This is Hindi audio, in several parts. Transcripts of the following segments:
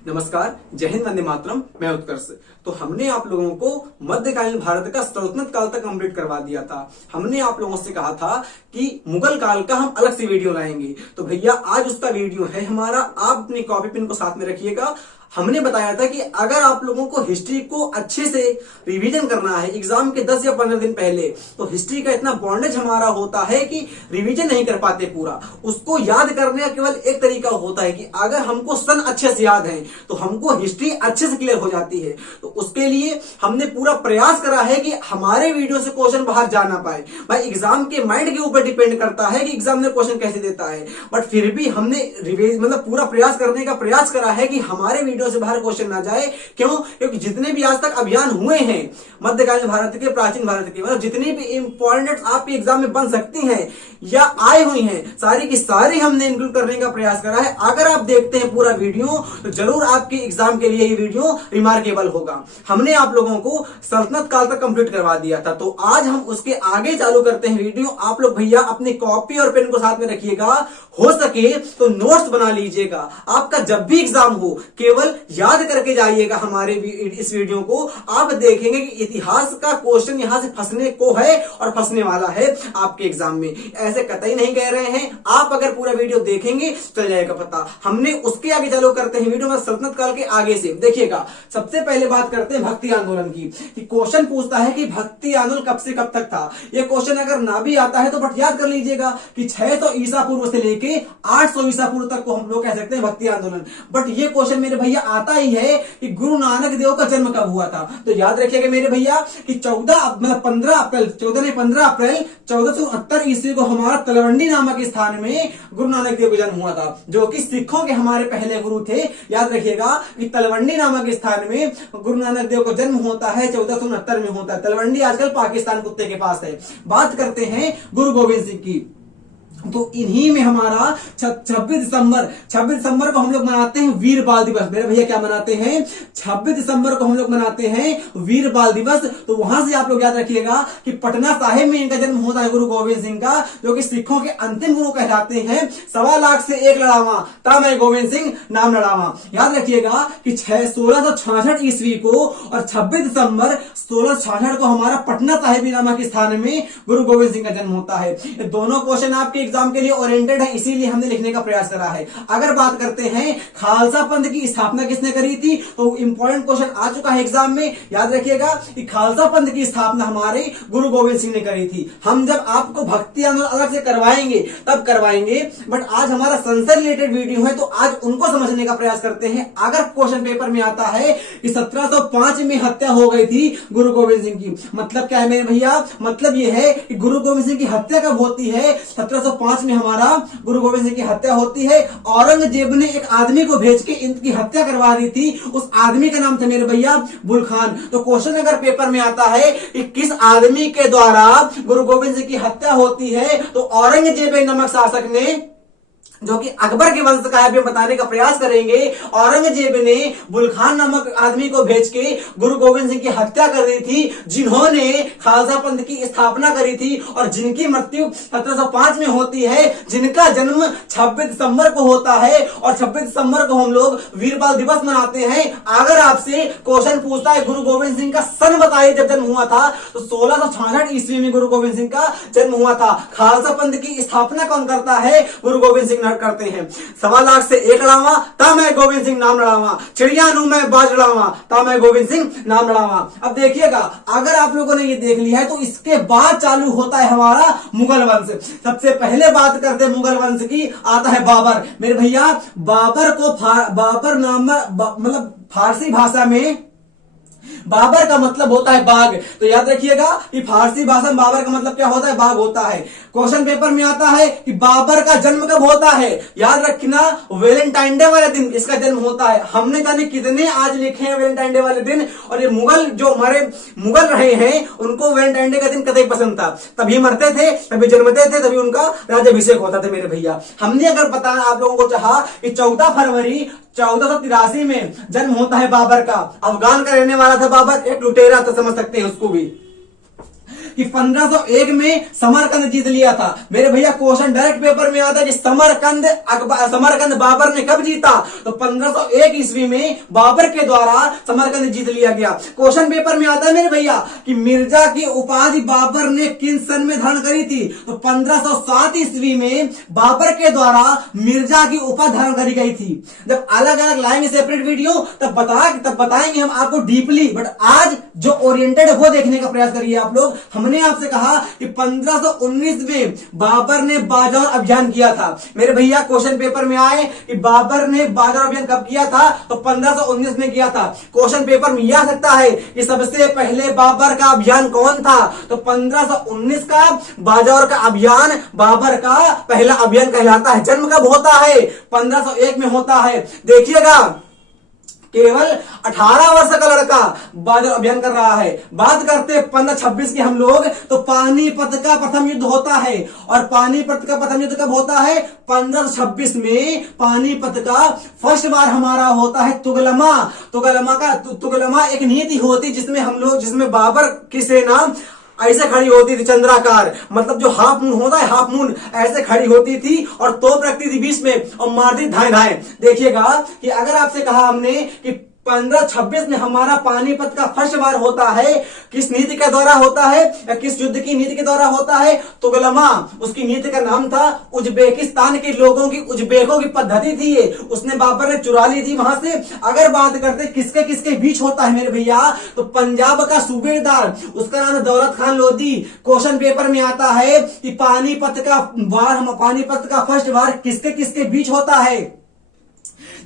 नमस्कार, जय हिंद, वंदे मातरम। मैं उत्कर्ष। तो हमने आप लोगों को मध्यकालीन भारत का सल्तनत काल तक कंप्लीट करवा दिया था। हमने आप लोगों से कहा था कि मुगल काल का हम अलग से वीडियो लाएंगे। तो भैया आज उसका वीडियो है हमारा। आप अपनी कॉपी पेन को साथ में रखिएगा। हमने बताया था कि अगर आप लोगों को हिस्ट्री को अच्छे से रिवीजन करना है एग्जाम के 10 या 15 दिन पहले, तो हिस्ट्री का इतना बॉन्डेज हमारा होता है कि रिवीजन नहीं कर पाते पूरा। उसको याद करने का केवल एक तरीका होता है कि अगर हमको सन अच्छे से याद है तो हमको हिस्ट्री अच्छे से क्लियर हो जाती है। तो उसके लिए हमने पूरा प्रयास करा है कि हमारे वीडियो से क्वेश्चन बाहर जा ना पाए। भाई एग्जाम के माइंड के ऊपर डिपेंड करता है कि एग्जाम में क्वेश्चन कैसे देता है, बट फिर भी हमने पूरा प्रयास करने का प्रयास करा है कि हमारे से बाहर क्वेश्चन ना जाए। क्यों? क्योंकि जितने भी आज तक अभियान हुए हैं मध्यकालीन भारत के, प्राचीन भारत के, मतलब जितनी भी इंपॉर्टेंट आपके एग्जाम में बन सकती हैं या आए हुई हैं, सारी की सारी हमने इंक्लूड करने का प्रयास करा है। अगर आप देखते हैं पूरा वीडियो तो जरूर आपके एग्जाम के लिए ये वीडियो रिमार्केबल होगा। हमने आप लोगों को सल्तनत काल तक कंप्लीट करवा दिया था, तो आज हम उसके आगे चालू करते हैं वीडियो। आप लोग भैया अपनी कॉपी और पेन को साथ में रखिएगा। हो सके तो नोट्स बना लीजिएगा। आपका जब भी एग्जाम हो केवल याद करके जाइएगा हमारे इस वीडियो को। आप देखेंगे कि इतिहास का क्वेश्चन यहां से फंसने को है और फंसने वाला है आपके एग्जाम में। ऐसे कतई नहीं कह रहे हैं। आप अगर पूरा वीडियो देखेंगे चल जाएगा पता। हमने उसके आगे चालू करते हैं वीडियो में सल्तनत काल के आगे से। देखिएगा, सबसे पहले बात करते हैं भक्ति आंदोलन की। कि क्वेश्चन पूछता है कि भक्ति आंदोलन कब से कब तक था। यह क्वेश्चन अगर ना भी आता है तो बट याद कर लीजिएगा कि 600 ईसा पूर्व से लेके 800 ईसा पूर्व तक को हम लोग कह सकते हैं भक्ति आंदोलन। बट ये क्वेश्चन मेरे भैया आता ही है कि गुरु नानक देव का जन्म कब हुआ था। तो याद रखिएगा मेरे भैया कि 15 अप्रैल 1469 ईस्वी को हमारा तलवंडी नामक स्थान में गुरु नानक देव का जन्म हुआ था, जो कि सिखों के हमारे पहले गुरु थे। याद रखिएगा कि तलवंडी नामक स्थान में गुरु नानक देव का जन्म होता है, 1469 में होता है। तलवंडी आजकल पाकिस्तान कुत्ते के पास है। बात करते हैं गुरु गोविंद सिंह की। तो इन्हीं में हमारा 26 दिसंबर को हम लोग मनाते हैं वीर बाल दिवस। मेरे भैया क्या मनाते हैं? 26 दिसंबर को हम लोग मनाते हैं वीर बाल दिवस। तो वहां से आप लोग याद रखिएगा कि पटना साहिब में इनका जन्म होता है गुरु गोविंद सिंह का, जो कि सिखों के अंतिम गुरु कहलाते हैं। 1.25 लाख से 1 लड़ावा ता मैं गोविंद सिंह नाम लड़ावा। याद रखिएगा कि 1666 ईस्वी को और 26 दिसंबर 1666 को हमारा पटना साहिब नामक स्थान में गुरु गोविंद सिंह का जन्म होता है। ये दोनों क्वेश्चन आपके एग्जाम के लिए ओरिएंटेड है, इसीलिए हमने लिखने का प्रयास करा है। अगर बात करते हैं खालसा पंथ की स्थापना किसने करी थी, तो इंपॉर्टेंट क्वेश्चन आ चुका है एग्जाम में। याद रखिएगा कि खालसा पंथ की स्थापना हमारे गुरु गोविंद सिंह ने करी थी। हम जब आपको भक्ति आंदोलन अलग से करवाएंगे तब करवाएंगे, बट आज हमारा संसद रिलेटेड वीडियो है तो आज उनको समझने का प्रयास करते हैं। अगर क्वेश्चन पेपर में आता है कि 1705 में हत्या हो गई थी गुरु गोविंद सिंह की, मतलब क्या है मेरे भैया? मतलब यह है कि गुरु गोविंद सिंह की हत्या कब होती है? 1705 में हमारा गुरु गोविंद सिंह की हत्या होती है। औरंगजेब ने एक आदमी को भेज के इनकी हत्या करवा दी थी। उस आदमी का नाम था मेरे भैया बुल खान। तो क्वेश्चन अगर पेपर में आता है कि किस आदमी के द्वारा गुरु गोविंद सिंह की हत्या होती है, तो औरंगजेब नामक शासक ने, जो कि अकबर के वंश का है, भी बताने का प्रयास करेंगे। औरंगजेब ने बुलखान नामक आदमी को भेज के गुरु गोविंद सिंह की हत्या कर दी थी, जिन्होंने खालसा पंथ की स्थापना करी थी और जिनकी मृत्यु 1705 में होती है, जिनका जन्म 26 दिसंबर को होता है। और 26 दिसंबर को हम लोग वीर बाल दिवस मनाते हैं। अगर आपसे क्वेश्चन पूछता है गुरु गोविंद सिंह का सन बताइए जब जन्म हुआ था, तो 1666 ईस्वी में गुरु गोविंद सिंह का जन्म हुआ था। खालसा पंथ की स्थापना कौन करता है? गुरु गोविंद सिंह करते हैं। 1.25 लाख से 1 लड़ावा ता मैं गोविंद सिंह नाम लड़ावा, चिड़िया नू मैं बाज लड़ावा ता मैं गोविंद सिंह नाम लड़ावा। अब देखिएगा, अगर आप लोगों ने ये देख लिया है तो इसके बाद चालू होता है हमारा मुगल वंश। सबसे पहले बात करते हैं मुगल वंश की। आता है बाबर। मेरे भैया बाबर नाम मतलब फारसी भाषा में बाबर का मतलब होता है बाग। तो याद रखिएगा कि फारसी भाषा में बाबर का मतलब क्या होता है? बाग होता है। क्वेश्चन पेपर में आता है कि बाबर का जन्म कब होता है। याद रखना, वैलेंटाइन डे वाले दिन इसका जन्म होता है। हमने जाने कितने आज लिखे हैं वैलेंटाइन डे वाले दिन, और ये मुगल जो हमारे मुगल रहे हैं उनको वैलेंटाइन डे का दिन कतई पसंद था। तभी मरते थे, तभी जन्मते थे, तभी उनका राज्याभिषेक होता था मेरे भैया। हमने अगर बताया आप लोगों को चाहा कि 14 फरवरी 1483 में जन्म होता है बाबर का। अफगान का रहने वाला था बाबर, एक लुटेरा तो समझ सकते हैं उसको भी। कि 1501 में समरकंद जीत लिया था। मेरे भैया क्वेश्चन डायरेक्ट पेपर में आता है कि समरकंद बाबर ने कब जीता, तो 1501 ईस्वी में बाबर के द्वारा समरकंद जीत लिया गया। क्वेश्चन पेपर में आता है मेरे भैया कि मिर्जा की उपाधि बाबर ने किस सन में धारण करी थी, तो 1507 ईस्वी में बाबर के द्वारा मिर्जा की उपाधि धारण करी गई थी। जब अलग अलग लाएंगे सेपरेट वीडियो तब बताएंगे हम आपको डीपली, बट आज जो ओरिएंटेड है वो देखने का प्रयास करिए आप लोग। हमने आपसे कहा कि 1519 में बाबर ने बाजार अभियान किया था। मेरे भैया क्वेश्चन पेपर में आए कि बाबर ने बाजार अभियान कब किया था, तो 1519 में किया था। क्वेश्चन पेपर में यह आ सकता है कि सबसे पहले बाबर का अभियान कौन था, तो 1519 का बाजार का अभियान बाबर का पहला अभियान कहलाता है। जन्म कब होता है, 1501 में होता है। देखिएगा केवल 18 वर्ष का लड़का बाजार अभियान कर रहा है। बात करते हैं 1526 की हम लोग, तो पानीपत का प्रथम युद्ध होता है। और पानीपत का प्रथम युद्ध कब होता है, 1526 में पानीपत का फर्स्ट बार हमारा होता है। तुगलमा एक नीति होती जिसमें बाबर की सेना ऐसे खड़ी होती थी, चंद्राकार, मतलब जो हाफ मून होता है, हाफ मून ऐसे खड़ी होती थी और तोप रखती थी बीच में और मारती धाए धाए। देखिएगा कि अगर आपसे कहा हमने कि 1526 में हमारा पानीपत का फर्स्ट बार होता है, किस नीति के द्वारा होता है या किस युद्ध की नीति के द्वारा होता है, तुगलमा उसकी नीति का नाम था। उज्बेकिस्तान के लोगों की, उज्बेकों की पद्धति थी ये, उसने बाबर ने चुरा ली थी वहां से। अगर बात करते किसके किसके बीच होता है मेरे भैया, तो पंजाब का सूबेदार, उसका नाम है दौलत खान लोधी। क्वेश्चन पेपर में आता है कि पानीपत का फर्स्ट वार किसके किसके बीच होता है,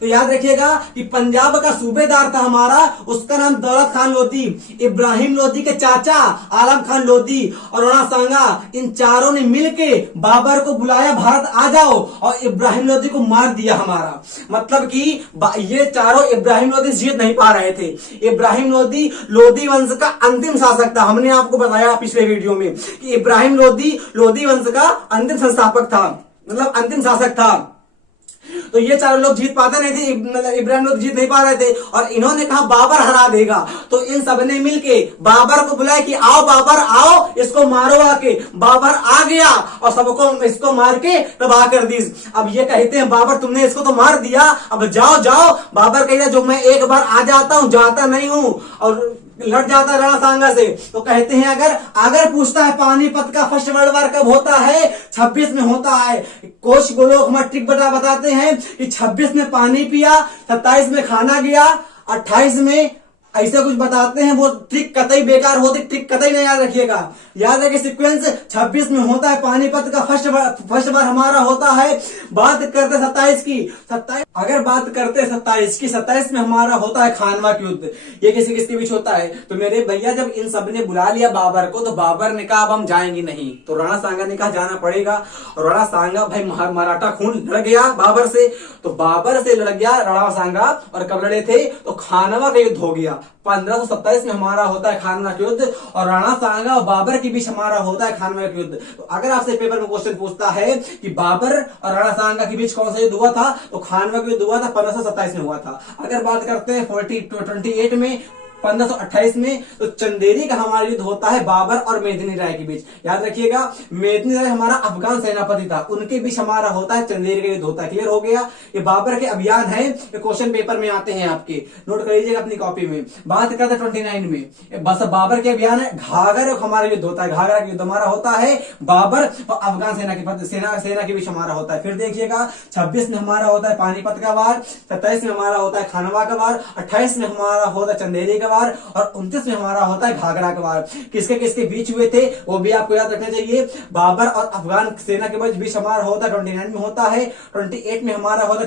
तो याद रखिएगा कि पंजाब का सूबेदार था हमारा, उसका नाम दौलत खान लोधी। इब्राहिम लोधी के चाचा आलम खान लोधी और राणा सांगा, इन चारों ने मिलके बाबर को बुलाया, भारत आ जाओ, और इब्राहिम लोधी को मार दिया हमारा। मतलब कि ये चारों इब्राहिम लोधी जीत नहीं पा रहे थे। इब्राहिम लोधी लोधी वंश का अंतिम शासक था। हमने आपको बताया पिछले वीडियो में कि इब्राहिम लोधी वंश का अंतिम संस्थापक था, मतलब अंतिम शासक था। तो ये चारों लोग जीत पाते नहीं थे, मतलब इब्राहिम लोग जीत नहीं पा रहे थे, और इन्होंने कहा बाबर हरा देगा। तो इन सबने मिलके बाबर को बुलाया कि आओ बाबर आओ, इसको मारो आके। बाबर आ गया और सबको इसको मार के तबाह कर दी। अब ये कहते हैं बाबर तुमने इसको तो मार दिया, अब जाओ जाओ। बाबर कहता जो मैं एक बार आ जाता हूं, जाता नहीं हूं, और लड़ जाता है राणा सांगा से। तो कहते हैं अगर पूछता है पानीपत का फर्स्ट वर्ल्ड वार कब होता है, 26 में होता है। कोच लोग हमारे ट्रिक बताते हैं कि 26 में पानी पिया, 27 में खाना गया, 28 में ऐसे कुछ बताते हैं। वो ट्रिक कतई बेकार होती, ट्रिक कतई नहीं याद रखिएगा। याद रखिए सीक्वेंस 26 में होता है पानीपत का फर्स्ट बार हमारा होता है। बात करते 27 की, अगर बात करते 27 में हमारा होता है खानवा का युद्ध। ये किसी किसके बीच होता है, तो मेरे भैया जब इन सब ने बुला लिया बाबर को, तो बाबर ने कहा अब हम जाएंगे नहीं, तो राणा सांगा ने कहा जाना पड़ेगा। और राणा सांगा भाई मराठा खून लड़ गया बाबर से, तो बाबर से लड़ गया राणा सांगा। और कब लड़े थे, तो खानवा का युद्ध हो गया। 1527 में हमारा होता है खानवा का युद्ध, और राणा सांगा और बाबर के बीच हमारा होता है खानवा का युद्ध। तो अगर आपसे पेपर में क्वेश्चन पूछता है कि बाबर और राणा सांगा के बीच कौन सा युद्ध हुआ था, तो खानवा का युद्ध हुआ था, 1527 में हुआ था। अगर बात करते हैं 28 में, 1528 में, तो चंदेरी का हमारा युद्ध होता है बाबर और मेदिनी राय के बीच। याद रखिएगा मेदिनी राय हमारा अफगान सेनापति था, उनके बीच हमारा होता है चंदेरी का युद्ध होता है। क्लियर हो गया। ये बाबर के अभियान है, ये क्वेश्चन पेपर में आते हैं आपके, नोट कर लीजिएगा अपनी कॉपी में। बात करते हैं 29 में, बस बाबर के अभियान है। घाघर हमारा युद्ध होता है, घाघरा का युद्ध हमारा होता है बाबर और अफगान सेना के बीच हमारा होता है। फिर देखिएगा 26 में हमारा होता है पानीपत का वार, 27 में हमारा होता है खानवा का वार, 28 में हमारा होता है चंदेरी का वार, और 29 में हमारा होता है घाघरा का वार। किसके किसके बीच हुए थे वो भी आपको याद रखना चाहिए। बाबर और अफगान सेना के बीच हमारा होता है 29 में होता है। 28 में हमारा होता है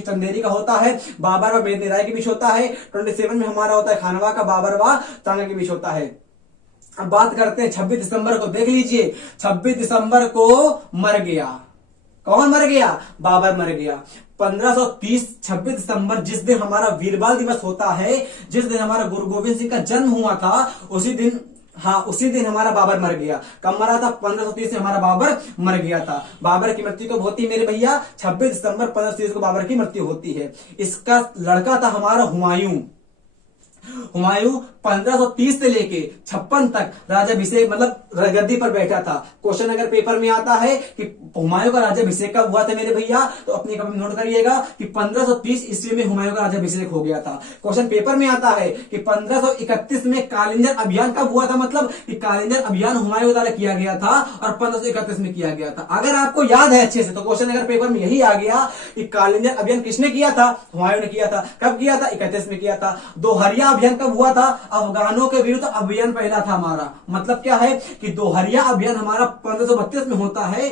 चंदेरी का होता है, बाबर और मेदिनी राय के बीच होता है। 27 में हमारा होता है खानवा का, बाबर व सांगा के बीच होता है। अब बात करते हैं 26 दिसंबर को, देख लीजिए 26 दिसंबर को मर गया, कौन मर गया, बाबर मर गया। 1530 26 दिसंबर जिस दिन हमारा वीरबाल दिवस होता है, जिस दिन हमारा गुरु गोविंद सिंह का जन्म हुआ था, उसी दिन हमारा बाबर मर गया। कब मरा था, 1530 में हमारा बाबर मर गया था। बाबर की मृत्यु कब होती है मेरे भैया, 26 दिसंबर 1530 को बाबर की मृत्यु होती है। इसका लड़का था हमारा हुमायूं। हुमायूं 1530 से लेके 56 तक राज्याभिषेक मतलब गद्दी पर बैठा था। क्वेश्चन अगर पेपर में आता है कि हुमायूं का राज्याभिषेक कब हुआ था मेरे भैया, तो अपनी कॉपी में नोट करिएगा कि 1530 ईस्वी में हुमायूं का राज्याभिषेक हो गया था। क्वेश्चन पेपर में आता है कि 1531 में कालिंजर अभियान कब हुआ था, मतलब कि कालिंजर अभियान हुमायूं द्वारा किया गया था और 1531 में किया गया था। अगर आपको याद है अच्छे से तो क्वेश्चन अगर पेपर में यही आ गया कि कालिंजर अभियान किसने किया था, हुमायूं ने किया था। कब किया था, 31 में किया था। दोहरिया अभियान कब हुआ था, अफगानों के विरुद्ध अभियान पहला था हमारा। मतलब क्या है कि दोहरिया अभियान हमारा 1532 में होता है।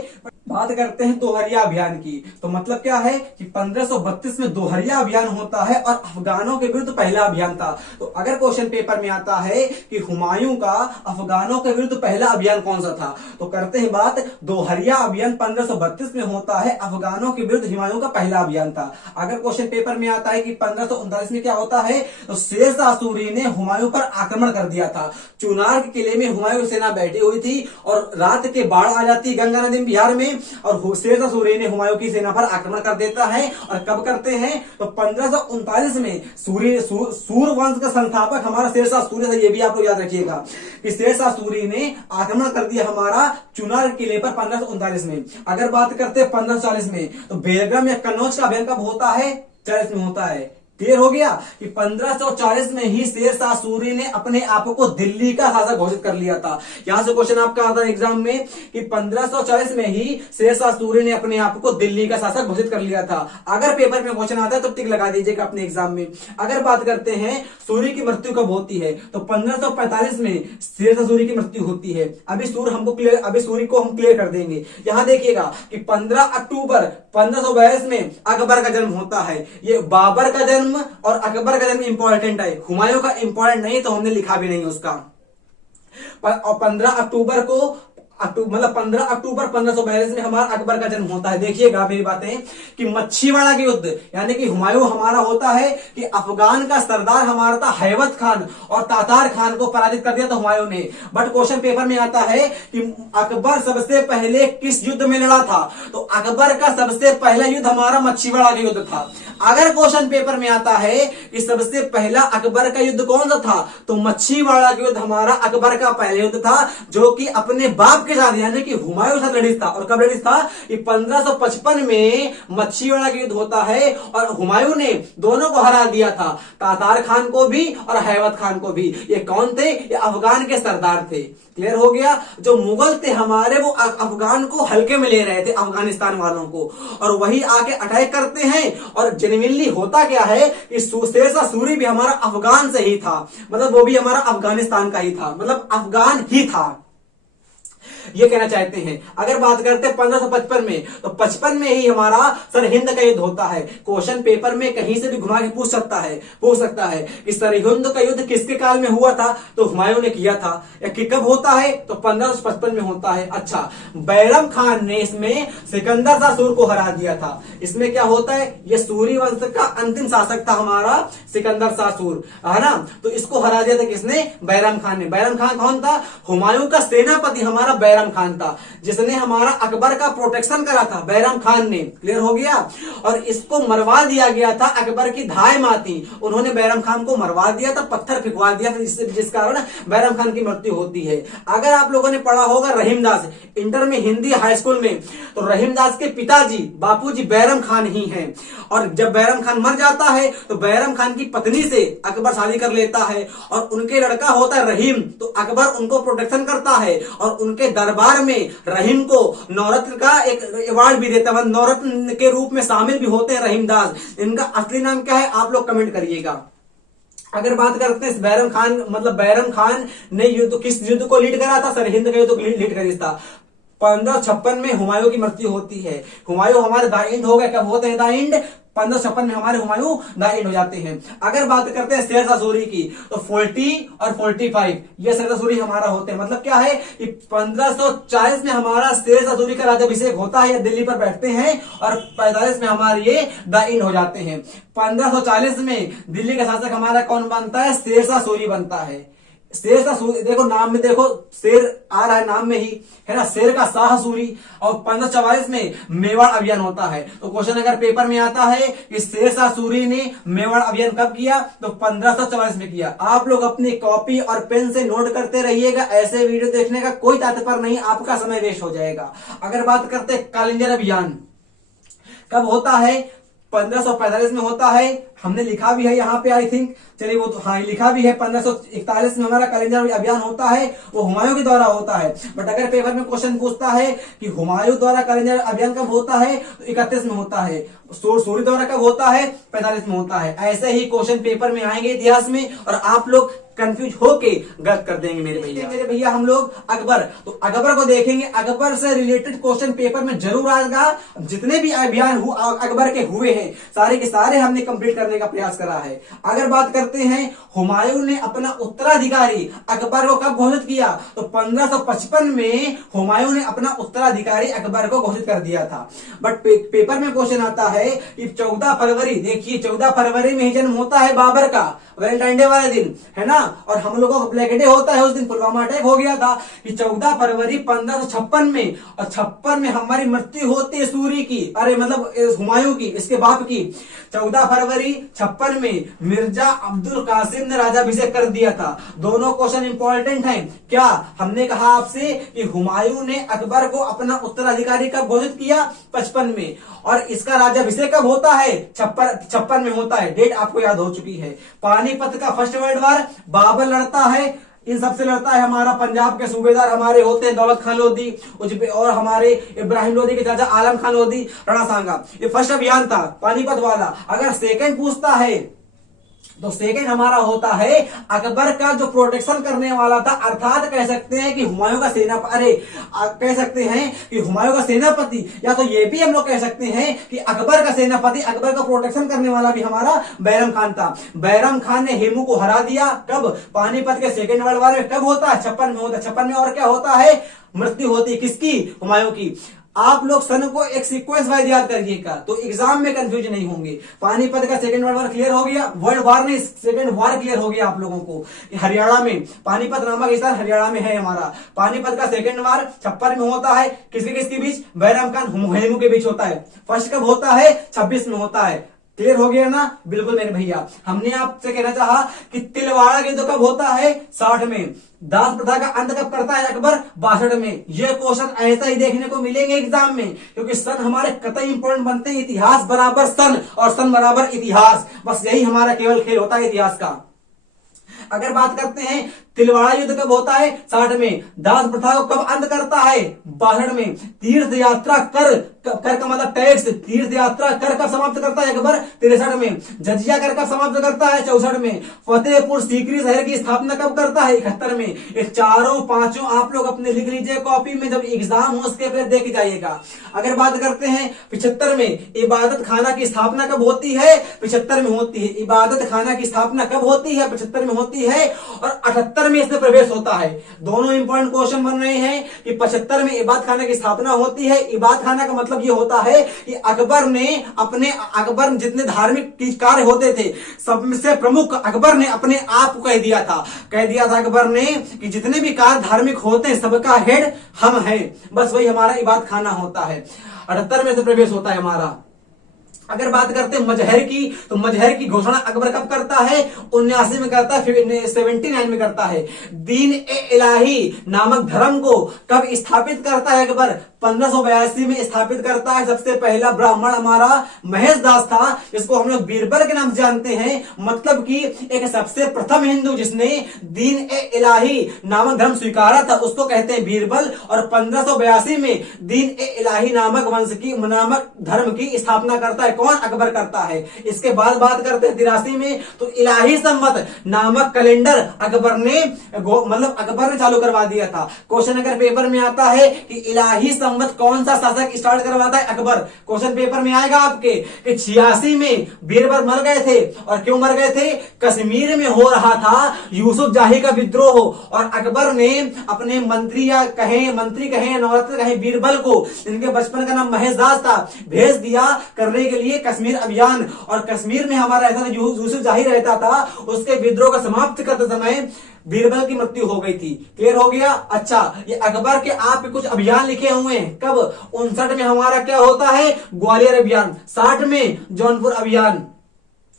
बात करते हैं दोहरिया अभियान की, तो मतलब क्या है कि 1532 में दोहरिया अभियान होता है और अफगानों के विरुद्ध पहला अभियान था। तो अगर क्वेश्चन पेपर में आता है कि हुमायूं का अफगानों के विरुद्ध पहला अभियान कौन सा था, तो करते हैं बात, दोहरिया अभियान 1532 में होता है, अफगानों के विरुद्ध हुमायूं का पहला अभियान था। अगर क्वेश्चन पेपर में आता है कि 1539 में क्या होता है, तो शेर शाह सूरी ने हुमायूं पर आक्रमण कर दिया था। चुनार के किले में हुमायूं की सेना बैठी हुई थी और रात के बाढ़ आ जाती गंगा नदी बिहार में और शेर शाह सूरी ने हुमायूं की सेना पर आक्रमण कर देता है। और कब करते हैं, तो 1539 में सूर वंश का संस्थापक हमारा शेर शाह सूरी था। ये भी आप लोग याद रखिएगा कि शेर शाह सूरी ने आक्रमण कर दिया हमारा चुनार किले पर 1539 में। अगर बात करते हैं 1540 में, तो बेलग्राम या कन्नौज का अभियान कब होता है, 40 में होता है। क्लियर हो गया कि 1540 में ही शेर शाह सूरी ने अपने आप को दिल्ली का शासक घोषित कर लिया था। यहां से क्वेश्चन आपका आता है एग्जाम में कि 1540 में ही शेर शाह सूरी ने अपने आप को दिल्ली का शासक घोषित कर लिया था। अगर पेपर में क्वेश्चन आता है तो टिक लगा दीजिएगा अपने एग्जाम में। अगर बात करते हैं सूरी की मृत्यु कब होती है, तो 1545 में शेर शाह सूरी की मृत्यु होती है। अभी सूरी को हम क्लियर कर देंगे। यहां देखिएगा कि 15 अक्टूबर 1542 में अकबर का जन्म होता है। ये बाबर का जन्म और अकबर का जन्म इंपॉर्टेंट है, हुमायूं का इंपॉर्टेंट नहीं, तो हमने लिखा भी नहीं उसका। और 15 अक्टूबर को मतलब 15 अक्टूबर 1542 में हमारा अकबर का जन्म होता है। देखिएगा मेरी बातें कि मच्छीवाड़ा के युद्ध, यानी कि हुमायूं हमारा होता है कि अफगान का सरदार हमारा था हैबत खान और तातार खान को पराजित कर दिया था हुमायूं ने। बट क्वेश्चन पेपर में आता है कि अकबर सबसे पहले किस युद्ध में लड़ा था, तो अकबर का सबसे पहला युद्ध हमारा मच्छीवाड़ा का युद्ध था। अगर क्वेश्चन पेपर में आता है कि सबसे पहला अकबर का युद्ध कौन सा था, तो मच्छीवाड़ा का युद्ध हमारा अकबर का पहला युद्ध था, जो कि अपने बाप के साथ यानी कि हुमायूं के साथ लड़ित था। और कब लड़ित था, कि 1555 में मच्छीवाड़ा का युद्ध होता है और हुमायूं ने दोनों को हरा दिया था, तातार खान को भी और हैबत खान को भी। ये कौन थे, ये अफगान के सरदार थे। क्लियर हो गया। जो मुगल थे हमारे वो अफगान को हल्के में ले रहे थे, अफगानिस्तान वालों को, और वही आके अटैक करते हैं। और जेन्युइनली होता क्या है कि शेर शाह सूरी भी हमारा अफगान से ही था, मतलब वो भी हमारा अफगानिस्तान का ही था, मतलब अफगान ही था, ये कहना चाहते हैं। अगर बात करते हैं 1555 में, तो 55 में ही हमारा सरहिंद का युद्ध होता है। क्वेश्चन पेपर में कहीं से भी घुमा के पूछ सकता है कि सरहिंद का युद्ध किसके काल में हुआ था, तो हुमायूं ने किया था। या कि कब होता है, तो 1555 में होता है। अच्छा, बैरम खान ने इसमें सिकंदर शाह सूर को हरा दिया था। इसमें क्या होता है, ये सूरी वंश का अंतिम शासक था हमारा सिकंदर शाह सूर, है ना। तो इसको हरा दिया था किसने, बैरम खान ने। बैरम खान कौन था, हुमायूं का सेनापति हमारा बैरम खान था, जिसने हमारा अकबर का प्रोटेक्शन करा था, बैरम खान ने। क्लियर हो गया। और इसको मरवा दिया गया था, अकबर की धाय मां थी, उन्होंने बैरम खान को मरवा दिया था, पत्थर फिकवा दिया था, जिस कारण बैरम खान की मृत्यु होती है। अगर आप लोगों ने पढ़ा होगा रहीमदास इंटर में हिंदी हाई स्कूल में, तो रहीमदास के पिताजी बापूजी बैरम खान ही हैं। और जब बैरम खान मर जाता है तो बैरम खान की पत्नी से अकबर शादी कर लेता है और उनके लड़का होता है रहीम। तो अकबर उनको प्रोटेक्शन करता है और उनके दरबार में रहीम को नवरत्न का एक अवार्ड भी देता है, नवरत्न के रूप में शामिल भी होते हैं रहीमदास। इनका असली नाम क्या है, आप लोग कमेंट करिएगा। अगर बात करते हैं बैरम खान, मतलब बैरम खान ने युद्ध किस युद्ध को लीड करा था, सरहिंद का युद्ध को लीड करी था। 1556 में हुमायूं की मृत्यु होती है। हुमायूं हमारे द एंड हो गए, कब होते हैं द एंड, 1556 में हमारे हुमायूं द एंड हो जाते हैं। अगर बात करते हैं शेर शाह सूरी की, तो 40 और 45 ये शेर शाह सूरी हमारा होते हैं। मतलब क्या है कि 1540 में हमारा शेर शाह सूरी का राज्याभिषेक होता है, या दिल्ली पर बैठते हैं, और 45 में हमारे ये द एंड हो जाते हैं। 1540 में दिल्ली का शासक हमारा कौन बनता है, शेर शाह सूरी बनता है। शेर का सूरी, देखो नाम में देखो शेर आ रहा है नाम में ही, है ना, शेर का शाह सूरी। और 1544 में मेवाड़ अभियान होता है। तो क्वेश्चन अगर पेपर में आता है कि शेर शाह सूरी ने मेवाड़ अभियान कब किया, तो 1544 में किया। आप लोग अपनी कॉपी और पेन से नोट करते रहिएगा, ऐसे वीडियो देखने का कोई तात्पर्य नहीं, आपका समय वेस्ट हो जाएगा। अगर बात करते हैं कालिंजर अभियान कब होता है, 1545 में होता है। हमने लिखा भी है यहाँ पे, आई थिंक, चलिए वो तो हाँ लिखा भी है, 1541 में हमारा कालिंजर अभियान होता है, वो हुमायूं के द्वारा होता है। बट अगर पेपर में क्वेश्चन पूछता है कि हुमायूं द्वारा कालिंजर अभियान कब होता है, तो 31 में होता है। सूरी द्वारा कब होता है, 45 में होता है। ऐसे ही क्वेश्चन पेपर में आएंगे इतिहास में, और आप लोग कंफ्यूज होके गलत कर देंगे मेरे भैया। हम लोग अकबर, तो अकबर को देखेंगे, अकबर से रिलेटेड क्वेश्चन पेपर में जरूर आएगा। जितने भी अभियान अकबर के हुए हैं सारे के सारे हमने कंप्लीट करने का प्रयास करा है। अगर बात करते हैं हुमायूं ने अपना उत्तराधिकारी अकबर को कब घोषित किया, तो 1555 में हुमायूं ने अपना उत्तराधिकारी अकबर को घोषित कर दिया था। बट पेपर में क्वेश्चन आता है कि 14 फरवरी, देखिए 14 फरवरी में ही जन्म होता है बाबर का, वैलेंटाइन डे वाले दिन, है ना। और हम लोगों का ब्लैक डे होता है, उस दिन पुलवामा अटैक हो गया था कि 14 फरवरी 1556 में, और 56 में हमारी मृत्यु होती है सूरी की, अरे मतलब हुमायूं की, इसके बाप की। 14 फरवरी 56 में मिर्जा अब्दुल कासिम ने राज्याभिषेक कर दिया था। दोनों क्वेश्चन इंपॉर्टेंट हैं। क्या हमने कहा आपसे कि हुमायूं ने अकबर को अपना उत्तराधिकारी कब घोषित किया, 55 में, और इसका राज्याभिषेक कब होता है, 56 में होता है। डेट आपको याद हो चुकी है। पानीपत का फर्स्ट वर्ल्ड वार बाबर लड़ता है, इन सबसे लड़ता है। हमारा पंजाब के सूबेदार हमारे होते हैं दौलत खान लोधी, और हमारे इब्राहिम लोधी के चाचा आलम खान लोधी, राणा सांगा। ये फर्स्ट अभियान था पानीपत वाला। अगर सेकंड पूछता है तो सेकंड हमारा होता है अकबर का जो प्रोटेक्शन करने वाला था, अर्थात कह सकते हैं कि हुमायूं का कह सकते हैं कि हुमायूं का सेनापति, या तो ये भी हम लोग कह सकते हैं कि अकबर का सेनापति, अकबर का प्रोटेक्शन करने वाला भी हमारा बैरम खान था। बैरम खान ने हेमू को हरा दिया। कब, पानीपत के सेकंड वर्ल्ड वॉर में। कब होता है, 56 में होता है। 56 में और क्या होता है, मृत्यु होती है किसकी, हुमायूं की। आप लोग सन को एक सीक्वेंस वाइज याद करिएगा, तो एग्जाम में कंफ्यूजन नहीं होंगे। पानीपत का सेकंड वर्ल्ड वॉर क्लियर हो गया, वर्ल्ड वॉर नहीं, सेकंड वॉर क्लियर हो गया आप लोगों को। हरियाणा में पानीपत नामक स्थान हरियाणा में है हमारा। पानीपत का सेकंड वॉर 56 में होता है, किसके बीच, बैरम खान हेमू के बीच होता है। फर्स्ट कब होता है, 26 में होता है। क्लियर हो गया ना, बिल्कुल मेरे भैया। हमने आपसे कहना चाहा कि तिलवाड़ा युद्ध कब होता है, 60 में। दास प्रथा का अंत कब करता है अकबर, 62 में। ये क्वेश्चन ऐसा ही देखने को मिलेंगे एग्जाम में, क्योंकि सन हमारे कतई इंपॉर्टेंट बनते हैं। इतिहास बराबर सन और सन बराबर इतिहास, बस यही हमारा केवल खेल होता है इतिहास का। अगर बात करते हैं तिलवाड़ा युद्ध कब होता है, 60 में। दास प्रथा को कब अंत करता है, 62 में। तीर्थ यात्रा कर का मतलब टैक्स, तीर्थ यात्रा कर कब समाप्त करता है अकबर, 63 में। जजिया कर कब समाप्त करता है, 64 में। फतेहपुर सीकरी शहर की स्थापना कब करता है, 71 में। ये चारों पांचों आप लोग अपने लिख लीजिए कॉपी में, जब एग्जाम हो उसके पहले देख जाइएगा। अगर बात करते हैं 75 में, इबादत खाना की स्थापना कब होती है, 75 में होती है। इबादत खाना की स्थापना कब होती है, 75 में होती है। और 78 में इसमें प्रवेश होता है। दोनों इंपॉर्टेंट क्वेश्चन बन रहे हैं कि 75 में इबादत खाना की स्थापना होती है। इबादत खाना का मतलब ये होता है कि अकबर जितने धार्मिक कार्य होते थे सबसे प्रमुख अकबर ने अपने आप को कह दिया था अकबर ने कि जितने भी कार्य धार्मिक होते हैं सबका हेड हम हैं। बस वही हमारा इबादत खाना होता है। 78 में से प्रवेश होता है हमारा। अगर बात करते हैं मजहर की, तो मजहर की घोषणा अकबर कब करता है, 79 में करता है, फिर 79 में करता है। दीन ए इलाही नामक धर्म को कब स्थापित करता है अकबर, 1582 में स्थापित करता है। सबसे पहला ब्राह्मण हमारा महेश दास था, जिसको हम लोग बीरबल के नाम से जानते हैं। मतलब कि एक सबसे प्रथम हिंदू जिसने दीन ए इलाही नामक धर्म स्वीकारा था उसको कहते हैं बीरबल। और 1582 में दीन ए इलाही नामक नामक धर्म की स्थापना करता है कौन, अकबर करता है। इसके बाद बात करते हैं 83 में, तो इलाही संवत नामक कैलेंडर अकबर ने चालू करवा दिया था। क्वेश्चन अगर पेपर में आता है कि इलाही संवत कौन सा शासक स्टार्ट करवाता है, अकबर। क्वेश्चन पेपर में आएगा आपके कि 86 में बीरबल मर गए थे, और क्यों मर गए थे, कश्मीर में हो रहा था यूसुफ जाही का विद्रोह, और अकबर ने अपने मंत्री कहें नौरत्न कहें बीरबल को, जिनके बचपन का नाम महेश दास था, भेज दिया करने के लिए लिए कश्मीर अभियान। और कश्मीर में हमारा ऐसा यूसुफ जाहिर रहता था, उसके विद्रोह को समाप्त करते समय बीरबल की मृत्यु हो गई थी। क्लियर हो गया। अच्छा, ये अकबर के आप कुछ अभियान लिखे हुए हैं। कब? 59 में हमारा क्या होता है? ग्वालियर अभियान। 60 में जौनपुर अभियान।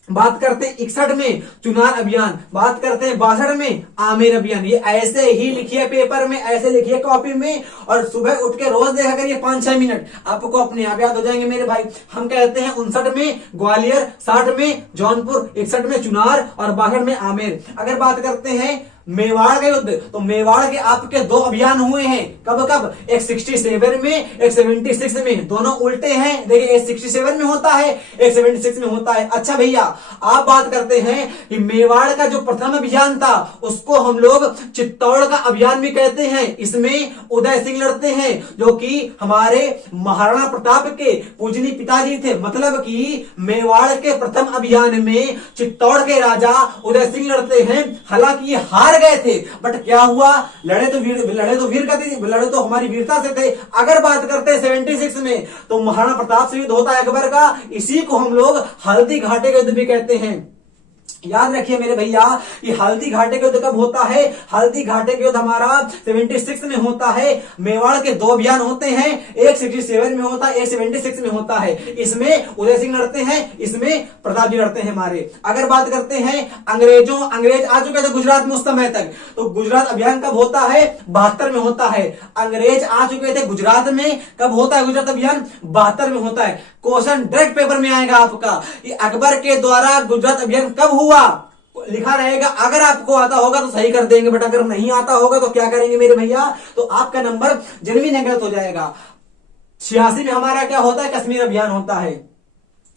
बात करते हैं 61 में चुनार अभियान। बात करते हैं 62 में आमेर अभियान। ये ऐसे ही लिखिए पेपर में, ऐसे लिखिए कॉपी में, और सुबह उठ के रोज देखा करिए 5-6 मिनट, आपको अपने आप याद हो जाएंगे मेरे भाई। हम कहते हैं 59 में ग्वालियर, 60 में जौनपुर, 61 में चुनार और 62 में आमेर। अगर बात करते हैं मेवाड़ का युद्ध, तो मेवाड़ के आपके 2 अभियान हुए हैं। कब कब? एक 67 में, एक 76 में। दोनों उल्टे हैं, देखिए एक 67 में होता है, एक 76 में होता है। अच्छा भैया, आप बात करते हैं कि मेवाड़ का जो प्रथम अभियान था उसको हम लोग चित्तौड़ का अभियान भी कहते हैं। इसमें उदय सिंह लड़ते हैं, जो कि हमारे महाराणा प्रताप के पूजनीय पिताजी थे। मतलब कि मेवाड़ के प्रथम अभियान में चित्तौड़ के राजा उदय सिंह लड़ते हैं। हालांकि ये हार गए थे, बट क्या हुआ? लड़े तो हमारी वीरता से थे। अगर बात करते हैं 76 में, तो महाराणा प्रताप से युद्ध होता है अकबर का। इसी को हम लोग हल्दी घाटी का युद्ध भी कहते हैं। याद रखिए मेरे भैया, ये हल्दी घाटी का युद्ध कब होता है? हल्दी घाटी का युद्ध हमारा 76 में होता है। मेवाड़ के 2 अभियान होते हैं, एक 67 में होता है, एक 76 में होता है। इसमें उदय सिंह लड़ते हैं, इसमें प्रताप जी लड़ते हैं हमारे। अगर बात करते हैं अंग्रेज आ चुके थे गुजरात में उस समय तक, तो गुजरात अभियान कब होता है? 72 में होता है। अंग्रेज आ चुके थे गुजरात में, कब होता है गुजरात अभियान? 72 में होता है। क्वेश्चन डायरेक्ट पेपर में आएगा आपका, ये अकबर के द्वारा गुजरात अभियान कब हुआ, लिखा रहेगा। अगर आपको आता होगा तो सही कर देंगे, बट अगर नहीं आता होगा तो क्या करेंगे मेरे भैया? तो आपका नंबर जेन्युइन गलत हो जाएगा। 86 में हमारा क्या होता है? कश्मीर अभियान होता है।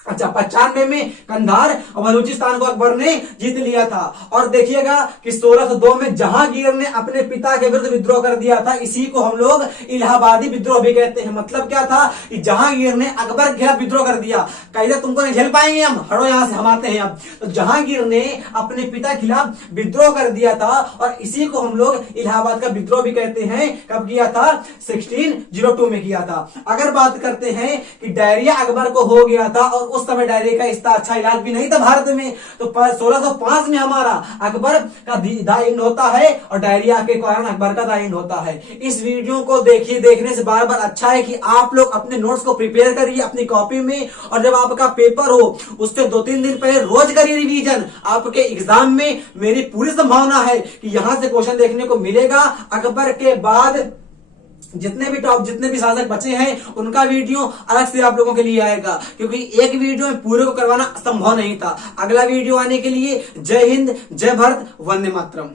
अच्छा, 95 में कंधार और बलूचिस्तान को अकबर ने जीत लिया था। और देखिएगा कि 1602 में जहांगीर ने अपने पिता के विरुद्ध विद्रोह कर दिया था। इसी को हम लोग इलाहाबादी विद्रोह भी कहते हैं। मतलब क्या था कि जहांगीर ने अकबर के खिलाफ विद्रोह कर दिया। कहीं तुमको नहीं झेल पाएंगे हम, हटो यहां से, हम आते हैं अब। तो जहांगीर ने अपने पिता के खिलाफ विद्रोह कर दिया था, और इसी को हम लोग इलाहाबाद का विद्रोह भी कहते हैं। कब किया था? 1602 में किया था। अगर बात करते हैं कि डायरिया अकबर को हो गया था, और उस समय डायरिया का इतना अच्छा इलाज भी नहीं था भारत में, तो 1605 में हमारा अकबर का दा एंड होता है, और डायरिया के कारण अकबर का दा एंड होता है। इस वीडियो को देखिए, देखने से बार बार अच्छा है कि आप लोग अपने नोट्स को प्रिपेयर करिए अपनी कॉपी में, और जब आपका पेपर हो उससे 2-3 दिन पहले रोज करिए रिवीजन। आपके एग्जाम में मेरी पूरी संभावना है कि यहां से क्वेश्चन देखने को मिलेगा। अकबर के बाद जितने भी शासक बचे हैं उनका वीडियो अलग से आप लोगों के लिए आएगा, क्योंकि एक वीडियो में पूरे को करवाना संभव नहीं था। अगला वीडियो आने के लिए जय हिंद, जय भारत, वंदे मातरम।